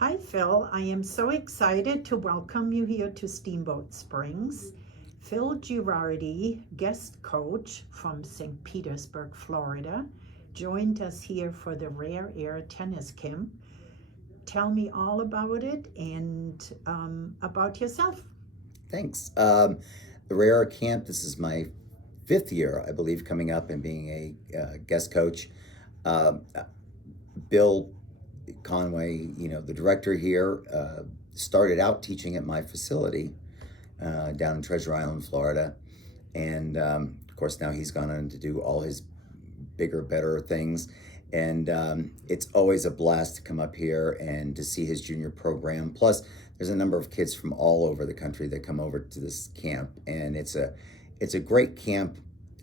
Hi, Phil. I am so excited to welcome you here to Steamboat Springs. Phil Girardi, guest coach from St. Petersburg, Florida, joined us here for the Rare Air Tennis Camp. Tell me all about it and about yourself. Thanks. The Rare Camp, this is my fifth year, I believe, coming up and being a guest coach. Uh, Bill Conway, the director here, started out teaching at my facility down in Treasure Island, Florida. And of course, now he's gone on to do all his bigger, better things. And it's always a blast to come up here and to see his junior program. Plus, there's a number of kids from all over the country that come over to this camp, and it's a great camp,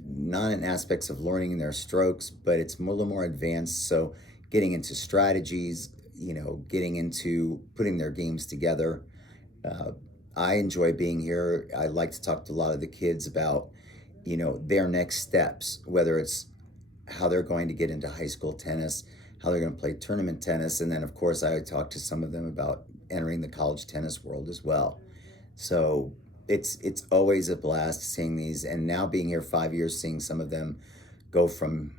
not in aspects of learning their strokes, but it's a little more advanced. So, getting into strategies, getting into putting their games together. Uh, I enjoy being here. I like to talk to a lot of the kids about, their next steps, whether it's how they're going to get into high school tennis, how they're going to play tournament tennis, and then of course I would talk to some of them about entering the college tennis world as well. So it's always a blast seeing these, and now being here 5 years, seeing some of them go from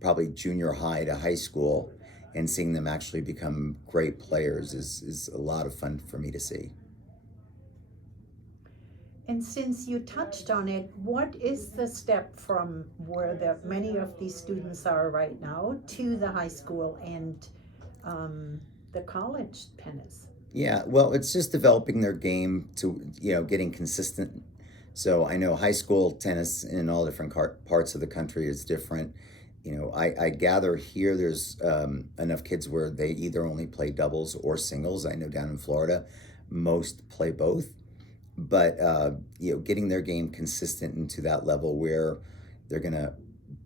probably junior high to high school, and seeing them actually become great players is a lot of fun for me to see. And since you touched on it, what is the step from where many of these students are right now to the high school and the college tennis? Yeah, well, it's just developing their game to, getting consistent. So I know high school tennis in all different parts of the country is different. I gather here there's enough kids where they either only play doubles or singles. I know down in Florida, most play both. But, getting their game consistent into that level where they're going to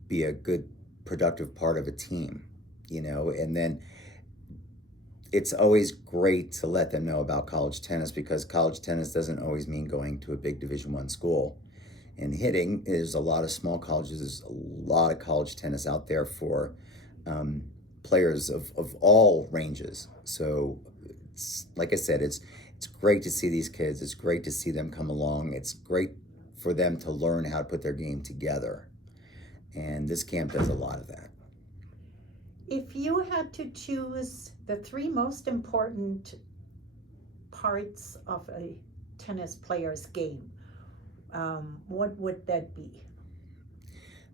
be a good, productive part of a team, and then it's always great to let them know about college tennis, because college tennis doesn't always mean going to a big Division I school and hitting. There's a lot of small colleges. There's a lot of college tennis out there for um, players of all ranges. So like I said, it's great to see these kids. It's great to see them come along. It's great for them to learn how to put their game together. And this camp does a lot of that. If you had to choose the three most important parts of a tennis player's game, what would that be?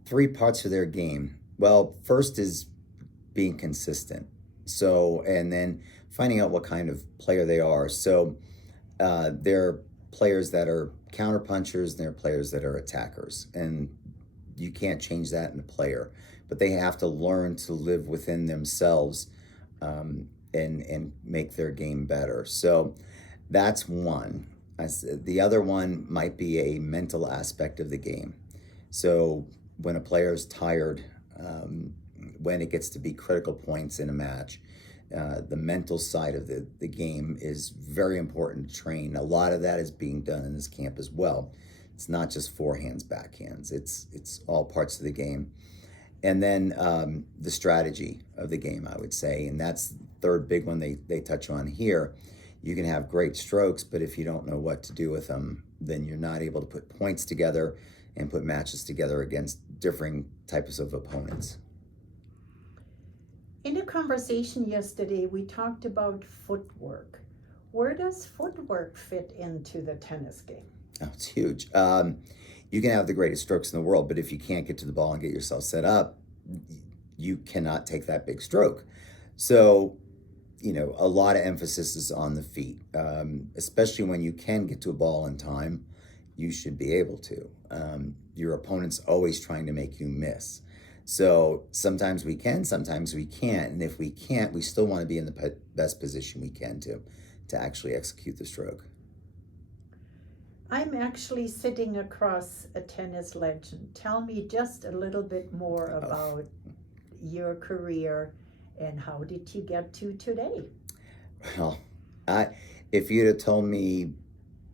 Three parts of their game. Well, first is being consistent. So, and then finding out what kind of player they are. So, they're players that are counter punchers, and they're players that are attackers. And you can't change that in a player, but they have to learn to live within themselves, and make their game better. So that's one. The other one might be a mental aspect of the game. So when a player is tired, when it gets to be critical points in a match, the mental side of the game is very important to train. A lot of that is being done in this camp as well. It's not just forehands, backhands. It's all parts of the game. And then the strategy of the game, I would say, and that's the third big one they touch on here. You can have great strokes, but if you don't know what to do with them, then you're not able to put points together and put matches together against differing types of opponents. In a conversation yesterday, we talked about footwork. Where does footwork fit into the tennis game? Oh, it's huge. You can have the greatest strokes in the world, but if you can't get to the ball and get yourself set up, you cannot take that big stroke. So, a lot of emphasis is on the feet, especially when you can get to a ball in time. You should be able to. Your opponent's always trying to make you miss. So sometimes we can, sometimes we can't. And if we can't, we still want to be in the best position we can to actually execute the stroke. I'm actually sitting across a tennis legend. Tell me just a little bit more Oh, about your career and how did you get to today? well, I if you'd have told me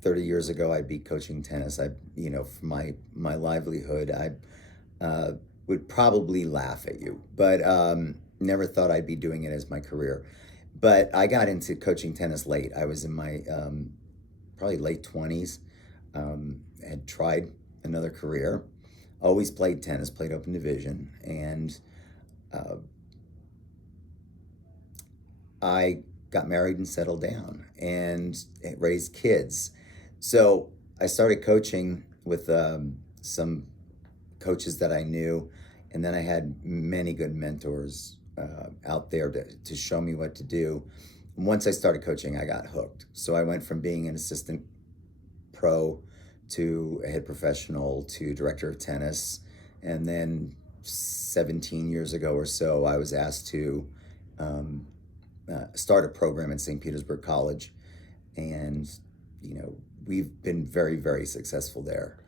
30 years ago I'd be coaching tennis, for my livelihood, I would probably laugh at you. But never thought I'd be doing it as my career. But I got into coaching tennis late. I was in my probably late 20s. Had tried another career. Always played tennis, played open division, and uh, I got married and settled down and raised kids. So I started coaching with some coaches that I knew, and then I had many good mentors out there to show me what to do. And once I started coaching, I got hooked. So I went from being an assistant pro to a head professional to director of tennis. And then 17 years ago or so, I was asked to start a program at St. Petersburg College. And, we've been very, very successful there.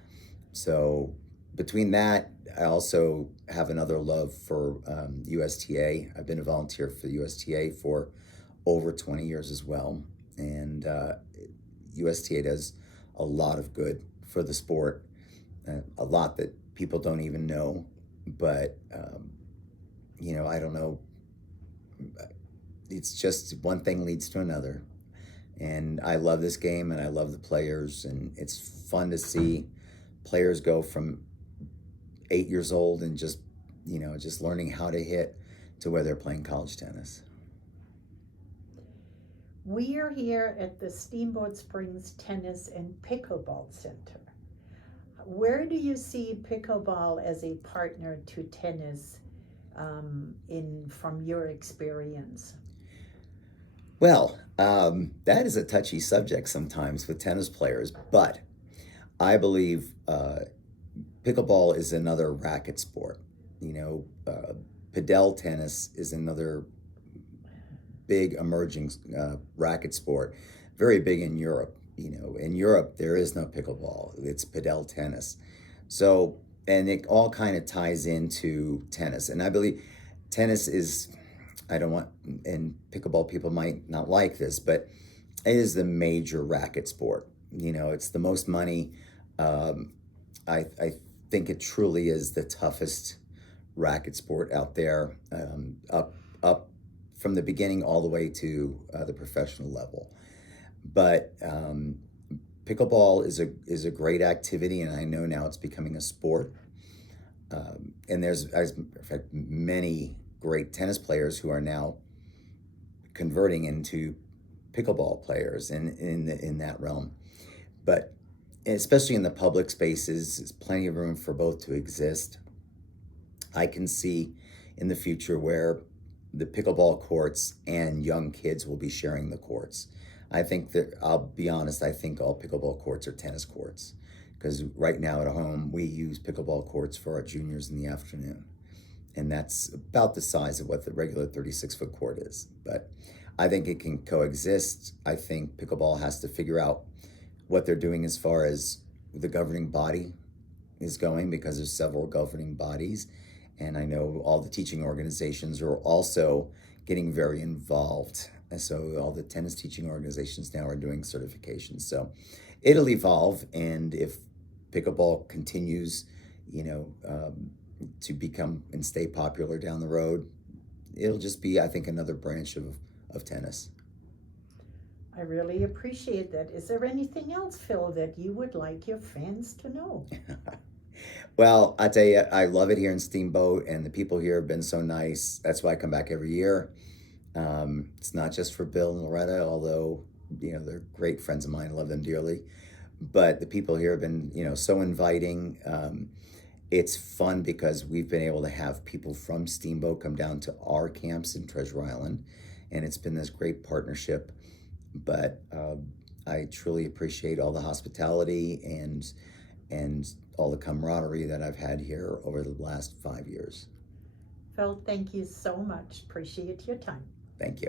So between that, I also have another love for USTA. I've been a volunteer for the USTA for over 20 years as well. And USTA does a lot of good for the sport, a lot that people don't even know. But, I don't know. It's just one thing leads to another. And I love this game and I love the players. And it's fun to see players go from 8 years old and just learning how to hit to where they're playing college tennis. We are here at the Steamboat Springs Tennis and Pickleball Center. Where do you see pickleball as a partner to tennis from your experience? Well, that is a touchy subject sometimes with tennis players, but I believe pickleball is another racket sport. Padel tennis is another big emerging racket sport, very big in Europe. In Europe, there is no pickleball. It's padel tennis. So, and it all kind of ties into tennis. And I believe tennis is, I don't want, and pickleball people might not like this, but it is the major racket sport. It's the most money. I think it truly is the toughest racket sport out there, up from the beginning all the way to the professional level. But pickleball is a great activity, and I know now it's becoming a sport. And there's, as a matter of fact, many great tennis players who are now converting into pickleball players in that realm. But especially in the public spaces, there's plenty of room for both to exist. I can see in the future where the pickleball courts and young kids will be sharing the courts. I think that, I'll be honest, I think all pickleball courts are tennis courts, because right now at home we use pickleball courts for our juniors in the afternoon, and that's about the size of what the regular 36-foot court is. But I think it can coexist. I think pickleball has to figure out what they're doing as far as the governing body is going, because there's several governing bodies, and I know all the teaching organizations are also getting very involved. And so all the tennis teaching organizations now are doing certifications. So it'll evolve, and if pickleball continues, to become and stay popular down the road, it'll just be, I think, another branch of tennis. I really appreciate that. Is there anything else, Phil, that you would like your fans to know? Well, I tell you, I love it here in Steamboat, and the people here have been so nice. That's why I come back every year. It's not just for Bill and Loretta, although, they're great friends of mine. I love them dearly. But the people here have been, so inviting. It's fun because we've been able to have people from Steamboat come down to our camps in Treasure Island, and it's been this great partnership. But I truly appreciate all the hospitality and all the camaraderie that I've had here over the last 5 years. Phil, thank you so much. Appreciate your time. Thank you.